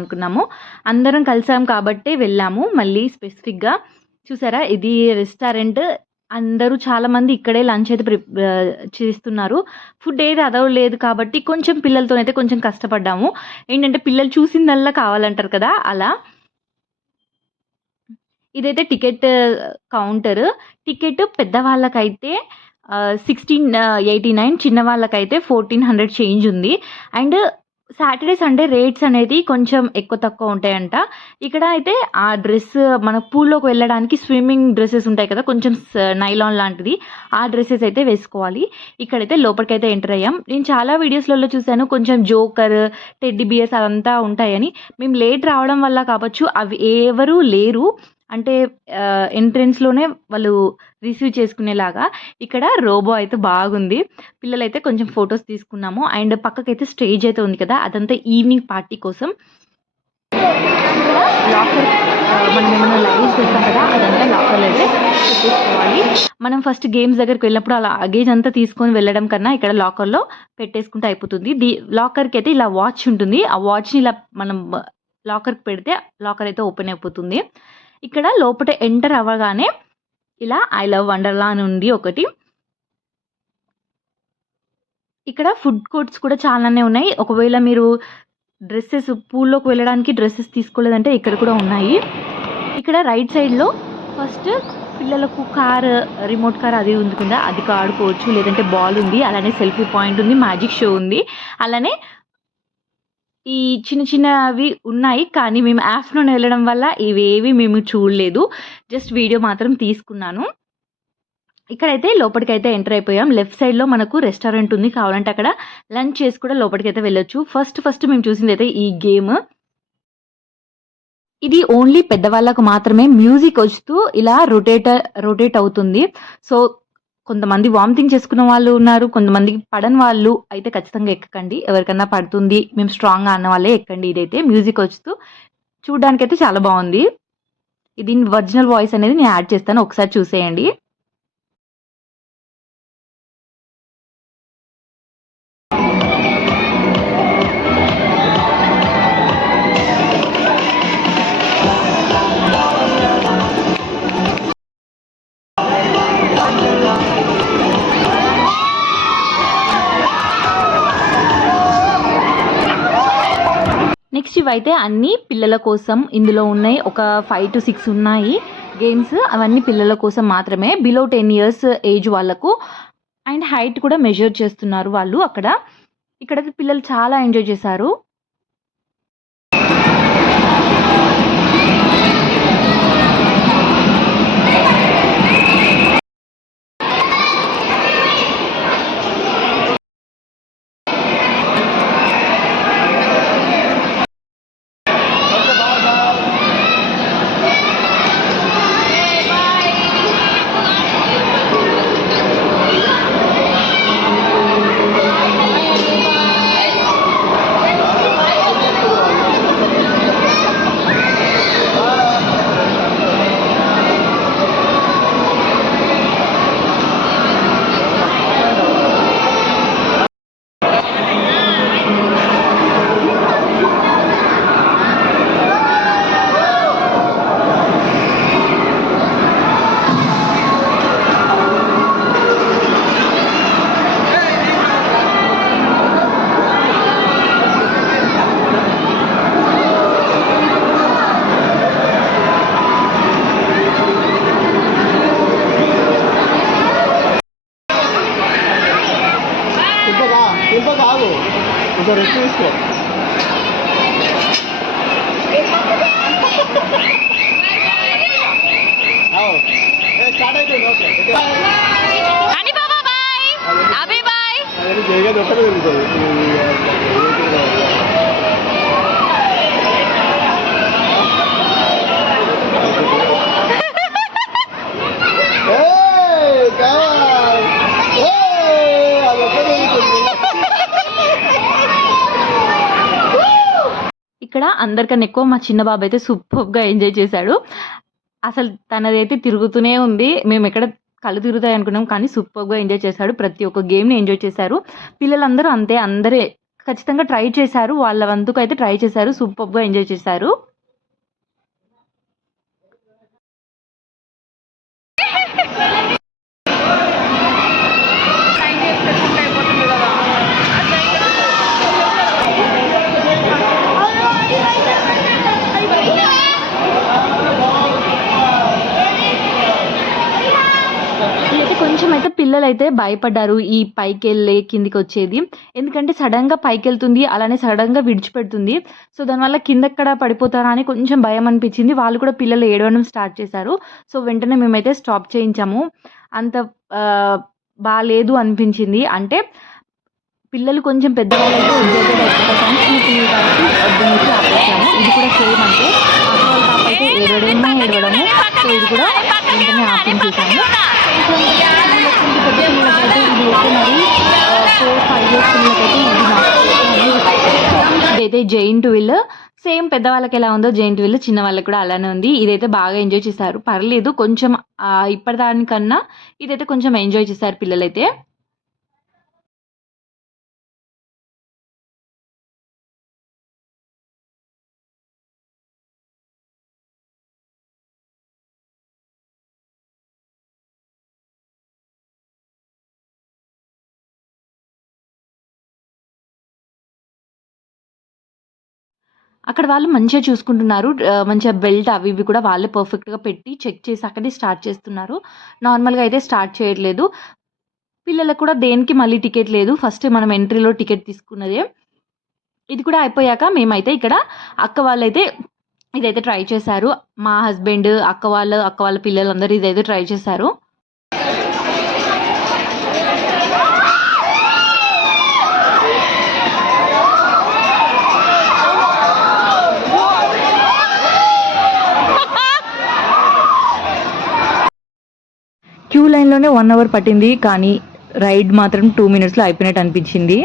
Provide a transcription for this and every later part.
అనుకున్నాము. అందరం కలిసాం కాబట్టి వెళ్ళాము. మళ్ళీ స్పెసిఫిక్గా చూసారా ఇది రెస్టారెంట్. అందరూ చాలామంది ఇక్కడే లంచ్ అయితే ప్రిప్ చేస్తున్నారు. ఫుడ్ ఏది అదవ లేదు కాబట్టి కొంచెం పిల్లలతోనైతే కొంచెం కష్టపడ్డాము. ఏంటంటే పిల్లలు చూసిందల్లా కావాలంటారు కదా అలా. ఇదైతే టికెట్ కౌంటర్. టికెట్ పెద్దవాళ్ళకైతే సిక్స్టీన్ ఎయిటీ నైన్ చిన్న వాళ్ళకైతే ఫోర్టీన్ హండ్రెడ్ చేంజ్ ఉంది. అండ్ సాటర్డే సండే రేట్స్ అనేది కొంచెం ఎక్కువ తక్కువ ఉంటాయంట. ఇక్కడ అయితే ఆ డ్రెస్ మన పూల్లోకి వెళ్ళడానికి స్విమ్మింగ్ డ్రెస్సెస్ ఉంటాయి కదా కొంచెం నైలాన్ లాంటిది. ఆ డ్రెస్సెస్ అయితే వేసుకోవాలి. ఇక్కడైతే లోపలికైతే ఎంటర్ అయ్యాం. నేను చాలా వీడియోస్లలో చూశాను కొంచెం జోకర్ టెడ్డి బియర్స్ అదంతా ఉంటాయని. మేము లేట్ రావడం వల్ల కావచ్చు అవి ఎవరూ లేరు. అంటే ఎంట్రెన్స్లోనే వాళ్ళు రిసీవ్ చేసుకునేలాగా ఇక్కడ రోబో అయితే బాగుంది. పిల్లలైతే కొంచెం ఫొటోస్ తీసుకున్నాము. అండ్ పక్కకైతే స్టేజ్ అయితే ఉంది కదా అదంతా ఈవినింగ్ పార్టీ కోసం. లాకర్ మనం ఏమైనా లగేజ్ చేస్తాం కదా అదంతా లాకర్లో అయితే పెట్టేసుకోవాలి. మనం ఫస్ట్ గేమ్స్ దగ్గరికి వెళ్ళినప్పుడు అలా లగేజ్ అంతా తీసుకొని వెళ్ళడం కన్నా ఇక్కడ లాకర్లో పెట్టేసుకుంటే అయిపోతుంది. దీ లాకర్కి అయితే ఇలా వాచ్ ఉంటుంది. ఆ వాచ్ని ఇలా మనం లాకర్కి పెడితే లాకర్ అయితే ఓపెన్ అయిపోతుంది. ఇక్కడ లోపల ఎంటర్ అవ్వగానే ఇలా ఐ లవ్ వండర్లా అని ఉంది ఒకటి. ఇక్కడ ఫుడ్ కోర్ట్స్ కూడా చాలానే ఉన్నాయి. ఒకవేళ మీరు డ్రెస్సెస్ పూల్లోకి వెళ్ళడానికి డ్రెస్సెస్ తీసుకోలేదంటే ఇక్కడ కూడా ఉన్నాయి. ఇక్కడ రైట్ సైడ్లో ఫస్ట్ పిల్లలకు కార్ రిమోట్ కార్ అది ఉంది కదా అది ఆడుకోవచ్చు లేదంటే బాల్ ఉంది అలానే సెల్ఫీ పాయింట్ ఉంది మ్యాజిక్ షో ఉంది. అలానే ఈ చిన్న చిన్నవి ఉన్నాయి కానీ మేము ఆఫ్టర్నూన్ వెళ్ళడం వల్ల ఇవేవి మేము చూడలేదు. జస్ట్ వీడియో మాత్రం తీసుకున్నాను. ఇక్కడైతే లోపలికైతే ఎంటర్ అయిపోయాం. లెఫ్ట్ సైడ్లో మనకు రెస్టారెంట్ ఉంది కావాలంటే అక్కడ లంచ్ చేసి కూడా లోపలికైతే వెళ్ళొచ్చు. ఫస్ట్ ఫస్ట్ మేము చూసింది అయితే ఈ గేమ్. ఇది ఓన్లీ పెద్దవాళ్ళకు మాత్రమే. మ్యూజిక్ వస్తూ ఇలా రొటేట్ రొటేట్ అవుతుంది. సో కొంతమంది వామిటింగ్ చేసుకున్న వాళ్ళు ఉన్నారు కొంతమందికి పడని వాళ్ళు అయితే ఖచ్చితంగా ఎక్కకండి. ఎవరికన్నా పడుతుంది మేము స్ట్రాంగ్గా అన్న వాళ్ళే ఎక్కండి. ఇదైతే మ్యూజిక్ వస్తూ చూడడానికి అయితే చాలా బాగుంది. దీని ఒరిజినల్ వాయిస్ అనేది నేను యాడ్ చేస్తాను. ఒకసారి చూసేయండి. నెక్స్ట్ అయితే అన్ని పిల్లల కోసం ఇందులో ఉన్నాయి. ఒక ఫైవ్ టు సిక్స్ ఉన్నాయి. గేమ్స్ అవన్నీ పిల్లల కోసం మాత్రమే. బిలో టెన్ ఇయర్స్ ఏజ్ వాళ్ళకు అండ్ హైట్ కూడా మెజర్ చేస్తున్నారు వాళ్ళు అక్కడ. ఇక్కడ పిల్లలు చాలా ఎంజాయ్ చేశారు. ఇక్కడ అందరికన్నా ఎక్కువ మా చిన్న బాబు అయితే సూపర్గా ఎంజాయ్ చేశాడు. అసలు తనదైతే తిరుగుతూనే ఉంది. మేము ఎక్కడ కళ్ళు తిరుగుతాయి అనుకున్నాం కానీ సూపర్గా ఎంజాయ్ చేశాడు. ప్రతి ఒక్క గేమ్ని ఎంజాయ్ చేశారు. పిల్లలందరూ అంతే అందరే ఖచ్చితంగా ట్రై చేశారు. వాళ్ళ వంతుకు అయితే ట్రై చేశారు సూపర్గా ఎంజాయ్ చేశారు. పిల్లలైతే పిల్లలు అయితే భయపడ్డారు ఈ పైకి వెళ్ళే కిందికి వచ్చేది ఎందుకంటే సడన్గా పైకి వెళ్తుంది అలానే సడన్గా విడిచిపెడుతుంది. సో దానివల్ల కిందక్కడ పడిపోతారా అని కొంచెం భయం అనిపించింది. వాళ్ళు కూడా పిల్లలు ఏడవడం స్టార్ట్ చేశారు. సో వెంటనే మేమైతే స్టాప్ చేయించాము. అంత బాగాలేదు అనిపించింది. అంటే పిల్లలు కొంచెం పెద్దవాళ్ళైతే ఆపేసాము ఇది కూడా సేమ్ అంటే ఆపవాళ్ళ ఏడవడము ఏడవడము. సో ఇది కూడా వెంటనే ఆపించేసాము ఇది మరి ఫోర్ ఫైవ్ ఇయర్స్ పిల్లలకైతే ఇది ఇదైతే జైంట్ వీల్. సేమ్ పెద్దవాళ్ళకి ఎలా ఉందో జైంట్ వీల్ చిన్న వాళ్ళకి కూడా అలానే ఉంది. ఇదైతే బాగా ఎంజాయ్ చేశారు. పర్లేదు కొంచెం ఇప్పటిదానికన్నా ఇదైతే కొంచెం ఎంజాయ్ చేశారు పిల్లలైతే. అక్కడ వాళ్ళు మంచిగా చూసుకుంటున్నారు. మంచిగా బెల్ట్ అవి ఇవి కూడా వాళ్ళే పర్ఫెక్ట్గా పెట్టి చెక్ చేసి అక్కడే స్టార్ట్ చేస్తున్నారు. నార్మల్గా అయితే స్టార్ట్ చేయట్లేదు. పిల్లలకు కూడా దేనికి మళ్ళీ టికెట్ లేదు. ఫస్ట్ మనం ఎంట్రీలో టికెట్ తీసుకున్నదే. ఇది కూడా అయిపోయాక మేమైతే ఇక్కడ అక్క వాళ్ళైతే ఇదైతే ట్రై చేశారు. మా హస్బెండ్ అక్క వాళ్ళు అక్క వాళ్ళ పిల్లలందరూ ఇదైతే ట్రై చేశారు. క్యూ లైన్లోనే వన్ అవర్ పట్టింది కానీ రైడ్ మాత్రం టూ మినిట్స్లో అయిపోయినట్టు అనిపించింది.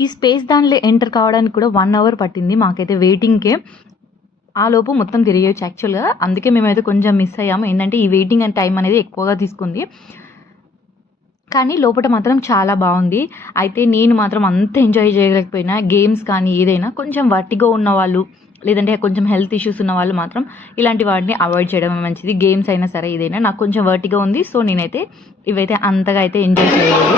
ఈ స్పేస్ దానిలో ఎంటర్ కావడానికి కూడా వన్ అవర్ పట్టింది. మాకైతే వెయిటింగ్కే ఆ లోపు మొత్తం తిరిగేయచ్చు యాక్చువల్గా అందుకే మేమైతే కొంచెం మిస్ అయ్యాము. ఏంటంటే ఈ వెయిటింగ్ అండ్ టైం అనేది ఎక్కువగా తీసుకుంది. కానీ లోపల మాత్రం చాలా బాగుంది. అయితే నేను మాత్రం అంత ఎంజాయ్ చేయలేకపోయినా గేమ్స్ కానీ ఏదైనా కొంచెం వర్టిగా ఉన్న వాళ్ళు లేదంటే కొంచెం హెల్త్ ఇష్యూస్ ఉన్న వాళ్ళు మాత్రం ఇలాంటి వాటిని అవాయిడ్ చేయడం మంచిది. గేమ్స్ అయినా సరే ఏదైనా నాకు కొంచెం వర్టిగా ఉంది. సో నేనైతే ఇవైతే అంతగా అయితే ఎంజాయ్ చేయలేదు.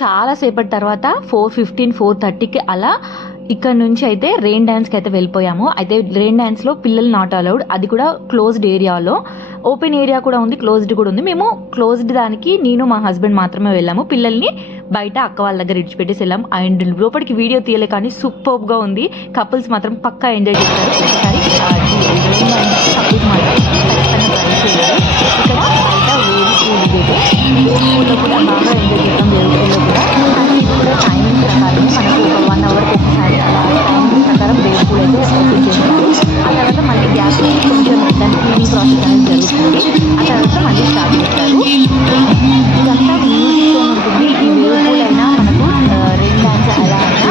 చాలాసేపటి తర్వాత ఫోర్ ఫిఫ్టీన్ ఫోర్ థర్టీకి అలా ఇక్కడ నుంచి అయితే రెయిన్ డ్యాన్స్కి అయితే వెళ్ళిపోయాము. అయితే రెయిన్ డ్యాన్స్లో పిల్లలు నాట్ అలౌడ్ అది కూడా క్లోజ్డ్ ఏరియాలో ఓపెన్ ఏరియా కూడా ఉంది క్లోజ్డ్ కూడా ఉంది. మేము క్లోజ్డ్ దానికి నేను మా హస్బెండ్ మాత్రమే వెళ్ళాము. పిల్లల్ని బయట అక్క వాళ్ళ దగ్గర ఇడిచిపెట్టేసి వెళ్ళాం. అండ్ లోపలికి వీడియో తీయలే కానీ సూపర్గా ఉంది. కపుల్స్ మాత్రం పక్కా ఎంజాయ్ చేస్తారు. ఒకసారి కపుల్స్ మాత్రం ఖచ్చితంగా ఇక్కడ బయట వేడి పూల్ కూడా బాగా ఎంజాయ్ చేస్తాం వేడి కూడా కానీ ఇది కూడా టైమింగ్ ప్రకారం మనకు ఒక వన్ అవర్కి ఒకసారి అలా టైమింగ్ ప్రకారం వేడి పూల్ అయితే ఓపెన్ చేస్తారు ఆ తర్వాత మళ్ళీ గ్యాస్ కొంచెం దాని క్లీనింగ్ ప్రాసెస్ అనేది జరుగుతుంది ఆ తర్వాత మళ్ళీ స్టార్ట్ చేస్తారు ఇదంతా మ్యూజిక్తో ఉంటుంది ఈ వేవ్ అయినా మనకు రెయిన్ డ్యాన్స్ అలా అయినా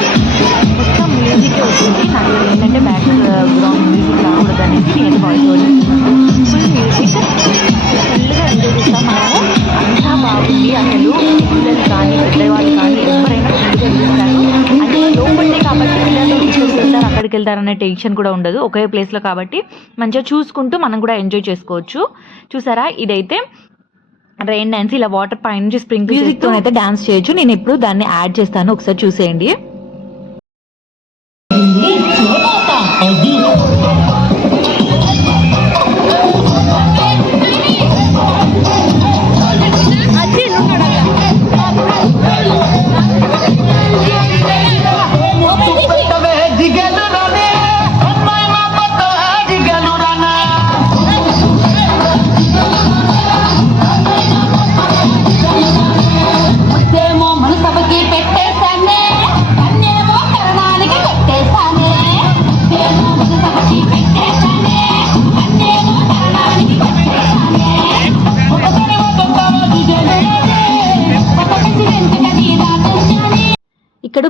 మొత్తం మ్యూజిక్ వచ్చింది నాకు ఏంటంటే బ్యాక్ గ్రౌండ్ మ్యూజిక్ రాకూడదు అనేసి నేను వాయిస్ ఓవర్ బాగుంది అసలు పిల్లలు కానీ పెద్దవాళ్ళు కానీ ఎవరైనా చూస్తారు అంటే లోపలే కాబట్టి పిల్లలు అక్కడికి వెళ్తారు అనే టెన్షన్ కూడా ఉండదు. ఒకే ప్లేస్లో కాబట్టి మంచిగా చూసుకుంటూ మనం కూడా ఎంజాయ్ చేసుకోవచ్చు. చూసారా? ఇదైతే రెయిన్ డాన్స్ ఇలా వాటర్ పై నుంచి స్ప్రింగ్ మ్యూజిక్తో? అయితే డాన్స్ చేయొచ్చు. నేను ఎప్పుడు దాన్ని యాడ్ చేస్తాను. ఒకసారి చూసేయండి.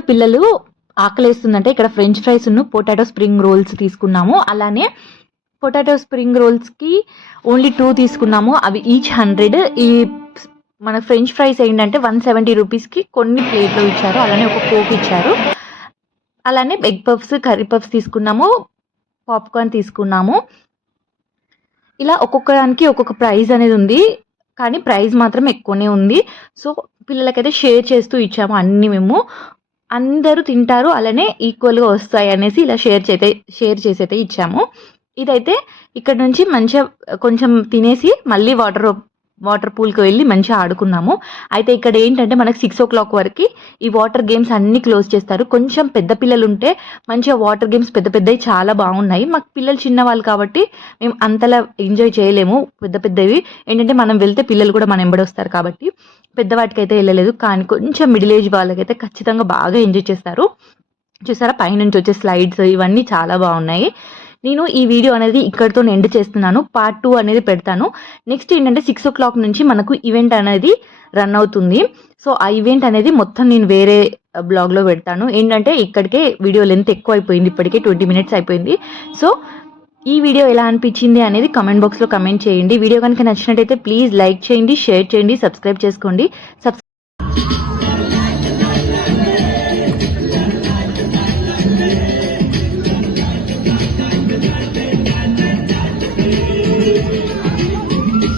పిల్లలు ఆకలేస్తుందంటే ఇక్కడ ఫ్రెంచ్ ఫ్రైస్ ఉన్న పొటాటో స్ప్రింగ్ రోల్స్ తీసుకున్నాము. అలానే పొటాటో స్ప్రింగ్ రోల్స్కి ఓన్లీ టూ తీసుకున్నాము. అవి ఈచ్ హండ్రెడ్. ఈ మన ఫ్రెంచ్ ఫ్రైస్ ఏంటంటే వన్ సెవెంటీ రూపీస్కి కొన్ని ప్లేట్లో ఇచ్చారు. అలానే ఒక కోక్ ఇచ్చారు. అలానే ఎగ్ పఫ్స్ కర్రీ పఫ్స్ తీసుకున్నాము. పాప్కార్న్ తీసుకున్నాము. ఇలా ఒక్కొక్క దానికి ఒక్కొక్క ప్రైస్ అనేది ఉంది. కానీ ప్రైస్ మాత్రం ఎక్కువనే ఉంది. సో పిల్లలకైతే షేర్ చేస్తూ ఇచ్చాము అన్ని మేము. అందరూ తింటారు అలానే ఈక్వల్గా వస్తాయి అనేసి ఇలా షేర్ చేతే షేర్ చేసి అయితే ఇచ్చాము. ఇదైతే ఇక్కడ నుంచి మంచిగా కొంచెం తినేసి మళ్ళీ వాటర్ వాటర్ పూల్కి వెళ్ళి మంచిగా ఆడుకున్నాము. అయితే ఇక్కడ ఏంటంటే మనకి సిక్స్ ఓ క్లాక్ వరకు ఈ వాటర్ గేమ్స్ అన్నీ క్లోజ్ చేస్తారు. కొంచెం పెద్ద పిల్లలు ఉంటే మంచిగా వాటర్ గేమ్స్ పెద్ద పెద్దవి చాలా బాగున్నాయి. మాకు పిల్లలు చిన్నవాళ్ళు కాబట్టి మేము అంతలా ఎంజాయ్ చేయలేము. పెద్ద పెద్దవి. ఏంటంటే మనం వెళ్తే పిల్లలు కూడా మన ఎంబడి వస్తారు కాబట్టి పెద్దవాటికి అయితే వెళ్ళలేదు. కానీ కొంచెం మిడిల్ ఏజ్ వాళ్ళకైతే ఖచ్చితంగా బాగా ఎంజాయ్ చేస్తారు. చూసారా? పైనుంచి వచ్చే స్లైడ్స్ ఇవన్నీ చాలా బాగున్నాయి. నేను ఈ వీడియో అనేది ఇక్కడితో ఎండ్ చేస్తున్నాను. పార్ట్ టూ అనేది పెడతాను. నెక్స్ట్ ఏంటంటే సిక్స్ ఓ క్లాక్ నుంచి మనకు ఈవెంట్ అనేది రన్ అవుతుంది. సో ఆ ఈవెంట్ అనేది మొత్తం నేను వేరే uh, బ్లాగ్లో పెడతాను. ఏంటంటే ఇక్కడికే వీడియో లెంత్ ఎక్కువ అయిపోయింది ఇప్పటికే ట్వంటీ మినిట్స్ అయిపోయింది. సో ఈ వీడియో ఎలా అనిపించింది అనేది కమెంట్ బాక్స్లో కమెంట్ చేయండి. వీడియో కనుక నచ్చినట్టయితే ప్లీజ్ లైక్ చేయండి షేర్ చేయండి సబ్స్క్రైబ్ చేసుకోండి. సబ్స్క్రైబ్